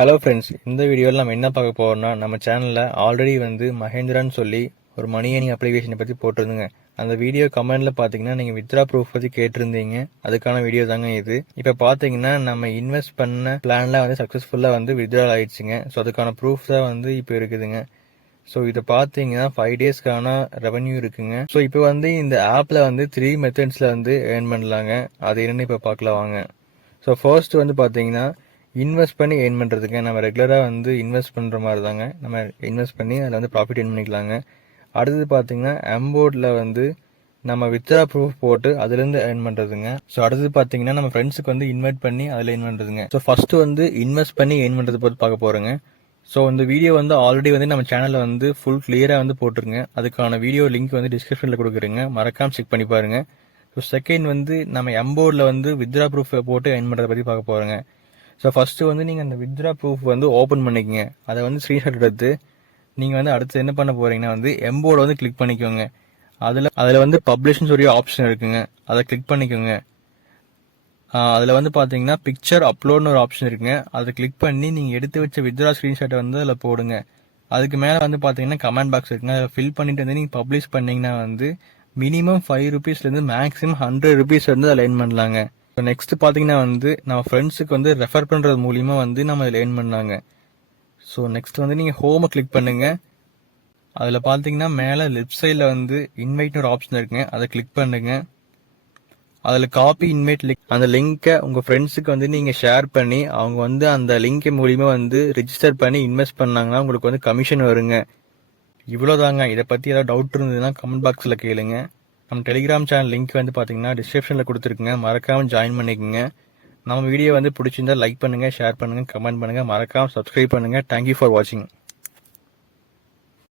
Hello friends, இந்த வீடியோவில் நம்ம என்ன பார்க்க போகிறோம்னா, நம்ம சேனலில் ஆல்ரெடி வந்து மஹேந்திரான்னு சொல்லி ஒரு மணி ஏர்னிங் அப்ளிகேஷனை பற்றி போட்டிருந்துங்க. அந்த வீடியோ கமெண்ட்டில் பார்த்தீங்கன்னா நீங்கள் வித்ரா ப்ரூஃப் பற்றி கேட்டிருந்தீங்க. அதுக்கான வீடியோ தாங்க இது. இப்போ பார்த்தீங்கன்னா நம்ம இன்வெஸ்ட் பண்ண பிளான்லாம் வந்து சக்ஸஸ்ஃபுல்லாக வந்து வித்ரா ஆயிடுச்சுங்க. ஸோ அதுக்கான ப்ரூஃப் தான் வந்து இப்போ இருக்குதுங்க. ஸோ இதை பார்த்தீங்கன்னா 5 டேஸ்க்கான ரெவன்யூ இருக்குங்க. ஸோ இப்போ வந்து இந்த ஆப்பில் வந்து 3 மெத்தட்ஸில் வந்து ஏர்ன் பண்ணலாங்க. அது என்னென்னு இப்போ பார்க்கலாம் வாங்க. ஸோ ஃபர்ஸ்ட் வந்து பார்த்தீங்கன்னா இன்வெஸ்ட் பண்ணி ஏர்ன் பண்ணுறதுக்கு நம்ம ரெகுலராக வந்து இன்வெஸ்ட் பண்ணுற மாதிரி தாங்க. நம்ம இன்வெஸ்ட் பண்ணி அதில் வந்து ப்ராஃபிட் ஏர்ன் பண்ணிக்கலாங்க. அடுத்தது பார்த்தீங்கன்னா எம்போர்டில் வந்து நம்ம வித்ரா ப்ரூஃப் போட்டு அதுலேருந்து ஏர்ன் பண்ணுறதுங்க. ஸோ அடுத்தது பார்த்தீங்கன்னா நம்ம ஃப்ரெண்ட்ஸுக்கு வந்து இன்வைட் பண்ணி அதில் ஏர்ன் பண்ணுறதுங்க. ஸோ ஃபஸ்ட்டு வந்து இன்வெஸ்ட் பண்ணி ஏர்ன் பண்ணுறது பற்றி பார்க்க போகிறோங்க. ஸோ இந்த வீடியோ வந்து ஆல்ரெடி வந்து நம்ம சேனலில் வந்து ஃபுல் கிளியராக வந்து போட்டுருங்க. அதுக்கான வீடியோ லிங்க் வந்து டிஸ்கிரிப்ஷனில் கொடுக்குறேங்க, மறக்காமல் செக் பண்ணி பாருங்க. ஸோ செகண்ட் வந்து நம்ம எம்போர்டில் வந்து வித்ரா ப்ரூஃப் போட்டு ஏர்ன் பண்ணுறதை பற்றி பார்க்க போகிறோங்க. ஸோ ஃபஸ்ட்டு வந்து நீங்கள் அந்த வித்ரா ப்ரூஃப் வந்து ஓப்பன் பண்ணிக்கங்க. அதை வந்து ஸ்க்ரீன்ஷாட் எடுத்து நீங்கள் வந்து அடுத்து என்ன பண்ண போகிறீங்கன்னா வந்து எம்போர்டை வந்து கிளிக் பண்ணிக்கோங்க. அதில் வந்து பப்ளிஷ்னு சொல்லி ஆப்ஷன் இருக்குங்க, அதை கிளிக் பண்ணிக்கோங்க. அதில் வந்து பார்த்தீங்கன்னா பிக்சர் அப்லோட்னு ஒரு ஆப்ஷன் இருக்குங்க, அதை கிளிக் பண்ணி நீங்கள் எடுத்து வச்ச வித்ரா ஸ்க்ரீன்ஷாட்டை வந்து அதில் போடுங்க. அதுக்கு மேலே வந்து பார்த்தீங்கன்னா கமெண்ட் பாக்ஸ் இருக்குங்க, அதை ஃபில் பண்ணிட்டு வந்து நீங்கள் பப்ளிஷ் பண்ணிங்கன்னா வந்து மினிமம் 5 ருபீஸ்லேருந்து மேக்ஸிமம் 100 ருபீஸ் வந்து அதில் ஏர்ன் பண்ணலாங்க. ஸோ நெக்ஸ்ட் பார்த்தீங்கன்னா வந்து நம்ம ஃப்ரெண்ட்ஸுக்கு வந்து ரெஃபர் பண்ணுறது மூலிமா வந்து நம்ம அதில் ஏர்ன் பண்ணாங்க. ஸோ நெக்ஸ்ட் வந்து நீங்கள் ஹோமை கிளிக் பண்ணுங்க. அதில் பார்த்தீங்கன்னா மேலே லெஃப்ட் சைடில் வந்து இன்வைட்னு ஒரு ஆப்ஷன் இருக்குங்க, அதை கிளிக் பண்ணுங்க. அதில் காப்பி இன்வைட் லிங்க், அந்த லிங்கை உங்கள் ஃப்ரெண்ட்ஸுக்கு வந்து நீங்கள் ஷேர் பண்ணி அவங்க வந்து அந்த லிங்க் மூலிமா வந்து ரிஜிஸ்டர் பண்ணி இன்வெஸ்ட் பண்ணாங்கன்னா உங்களுக்கு வந்து கமிஷன் வருங்க. இவ்வளோதாங்க. இதை பற்றி ஏதாவது டவுட் இருந்ததுன்னா கமெண்ட் பாக்ஸில் கேளுங்க. நம்ம டெலிகிராம் சேனல் லிங்க் வந்து பார்த்தீங்கன்னா டிஸ்கிரிப்ஷனில் கொடுத்துருக்குங்க, மறக்காமல் ஜாயின் பண்ணிக்கோங்க. நம்ம வீடியோ வந்து பிடிச்சிருந்தா லைக் பண்ணுங்கள், ஷேர் பண்ணுங்கள், கமெண்ட் பண்ணுங்கள், மறக்காமல் சப்ஸ்கிரைப் பண்ணுங்கள். தேங்க்யூ ஃபார் வாட்சிங்.